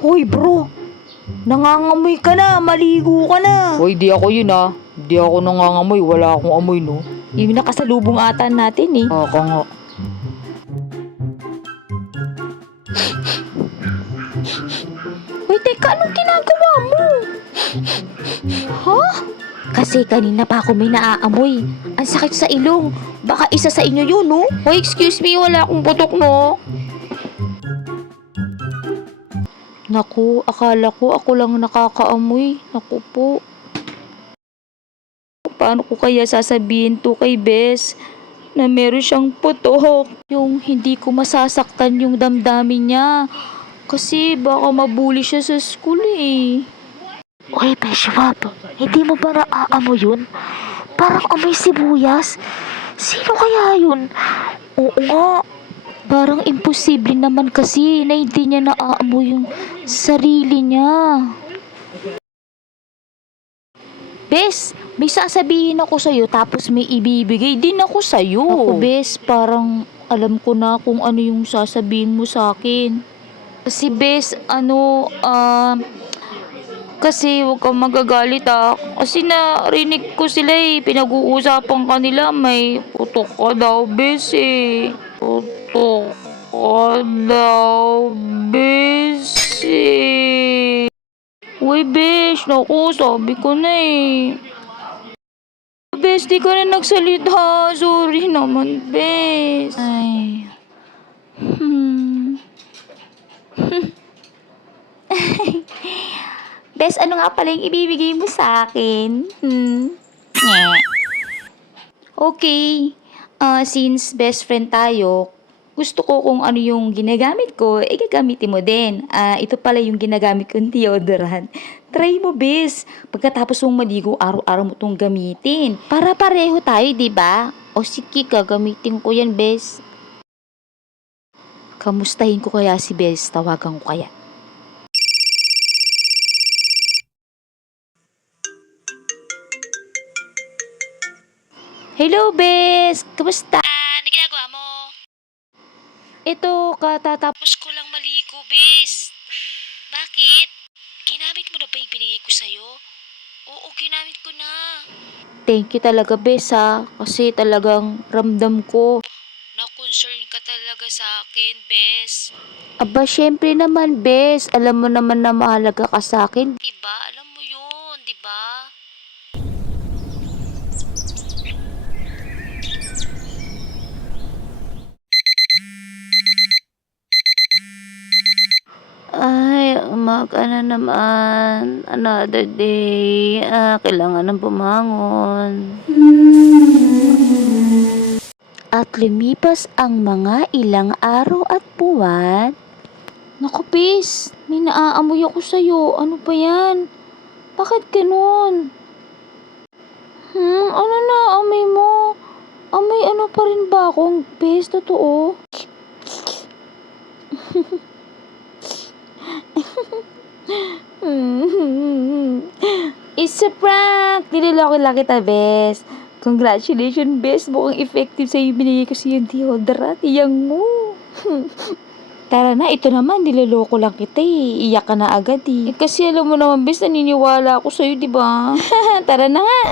Hoy bro, nangangamoy ka na, maligo ka na. Hoy, di ako yun ah. Di ako nangangamoy, wala akong amoy no. Yung nakasalubong ata natin eh. Ka nga. Hoy, teka, anong ginagawa mo? Ha? Kasi kanina pa ako may naaamoy. Ang sakit sa ilong. Baka isa sa inyo yun, no? Hoy, excuse me, wala akong putok no. Naku, akala ko ako lang nakakaamoy. Naku po. Paano ko kaya sasabihin to kay Bes na meron siyang putok? Yung hindi ko masasaktan yung damdamin niya. Kasi baka mabuli siya sa school eh. Uy, Beshwab, hindi mo ba naaamoy yun? Parang amoy sibuyas. Sino kaya yun? Oo nga. Parang imposible naman kasi na hindi niya naaamoy yung sarili niya. Bes, may sasabihin ako sa'yo tapos may ibibigay din ako sa'yo. Ako, Bes, parang alam ko na kung ano yung sasabihin mo sa akin. Kasi, Bes, kasi huwag kang magagalit ah. Kasi narinig ko sila eh, pinag-uusapan kanila may putok ka daw, Bes eh. Putok ka daw, Bes eh. Uy, Bes, naku, sabi ko na eh. Bes, di ka na nagsalita. Sorry naman, Bes. Ay. Bes, ano nga pala yung ibibigay mo sa akin? Okay. Since best friend tayo, gusto ko kung ano yung ginagamit ko, gagamitin mo din. Ito pala yung ginagamit kong deodorant. Try mo, Bes. Pagkatapos mong maligo, araw-araw mo itong gamitin. Para pareho tayo, di ba? O sige, gagamitin ko yan, Bes. Kamustahin ko kaya si Bes? Tawagan ko kaya. Hello, Bes! Kamusta? Ano ginagawa mo? Ito, katatapos ko lang maligo, Bes. Bakit? Ginamit mo na ba yung binigay ko sa'yo? Oo, ginamit ko na. Thank you talaga, Bes, ha? Kasi talagang ramdam ko. Na-concern ka talaga sa akin, Bes. Aba, syempre naman, Bes. Alam mo naman na mahalaga ka sa akin. Diba? Alam mo yun, diba? Ay, umaga na naman. Another day. Kailangan ng bumangon. At lumipas ang mga ilang araw at buwan. Naku, Bes, may naaamoy ako sa'yo. Ano ba yan? Bakit ganun? Ano na amoy mo? Amoy ano pa rin ba akong Bes? Totoo? It's a prank! Niloloko lang kita, Bes. Congratulations, Bes. Mukhang effective sa'yo binigay ko sa'yo yung deodorant. Iyang mo. Tara na, ito naman, niloloko lang kita eh. Iyak ka na agad eh. Kasi alam mo naman, Bes, naniniwala ako sa'yo, di ba? Tara na nga.